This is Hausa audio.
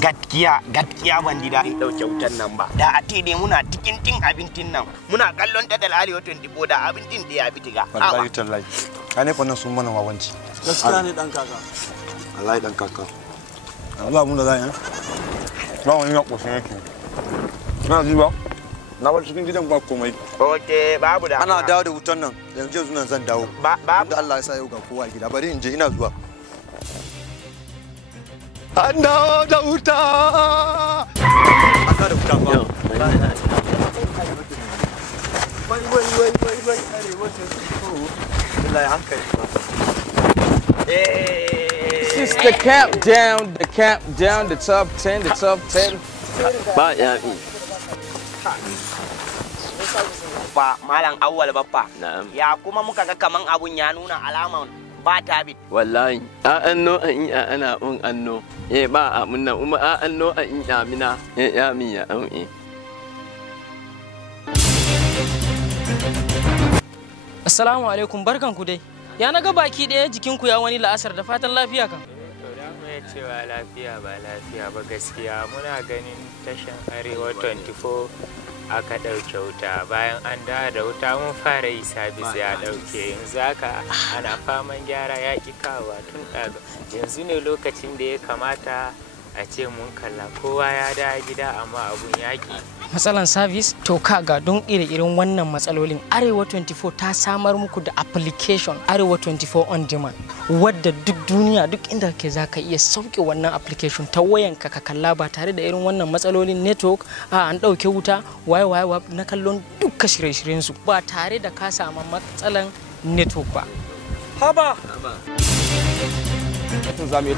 gaskiya ban ji daɗin ɗauke wutan nan ba. Da a dai muna cikin abincin nan muna kallon ta da Arewa 24 da abincin da ya bi tiga. Wallahi tallahi. Ka ne fannin sun mana wawanci. Gaskiya ne dan kaka. Wallahi dan kaka. Allah mun da zai yi. Ba wani ya kosin yake. Na ji ba. Na bar cikin gidan ba komai. Oke, babu da. Ana dawo da wutan nan. Yanzu nan zan dawo. Babu. Allah ya sa yau ga kowa gida. Bari in je ina zuwa. An dawo da wuta! An dawo da wuta ba. Wai, arewa ta fito. Wallahi hankali ba. Since the countdown, the top 10. Ba ya yi. Ba malam awwal baffa. Na'am. Ya kuma muka ga kaman abun ya nuna alaman ba ta bi. Wallahi, a anno an yi a ana un anno. Ba a munna kuma a anno an yi amina. Ya mi ya an. Assalamu alaikum, barkanku dai. Ya naga baki ɗaya jikinku ya wani la'asar da fatan lafiya kan. Cewa lafiya ba lafiya ba gaskiya muna ganin tashan Arewa 24 aka ɗauke wuta bayan an dawo da wuta mun fara yi sabis ya ɗauke yanzu haka ana faman gyara ya ƙi kawo tun ɗaga yanzu ne lokacin da ya kamata a ce mun kalla kowa ya dawo gida amma abun yaƙi. Matsalan sabis to kaga don ire-iren wannan matsalolin Arewa 24 ta samar muku da application Arewa 24 on demand wadda duk duniya duk inda kake za ka iya sauke wannan application ta wayanka ka kalla ba tare da irin wannan matsalolin network an ɗauke wuta waye na kallon dukkan shirye-shiryen su ba tare da ka samu matsalan network ba. Haba. Za mu yi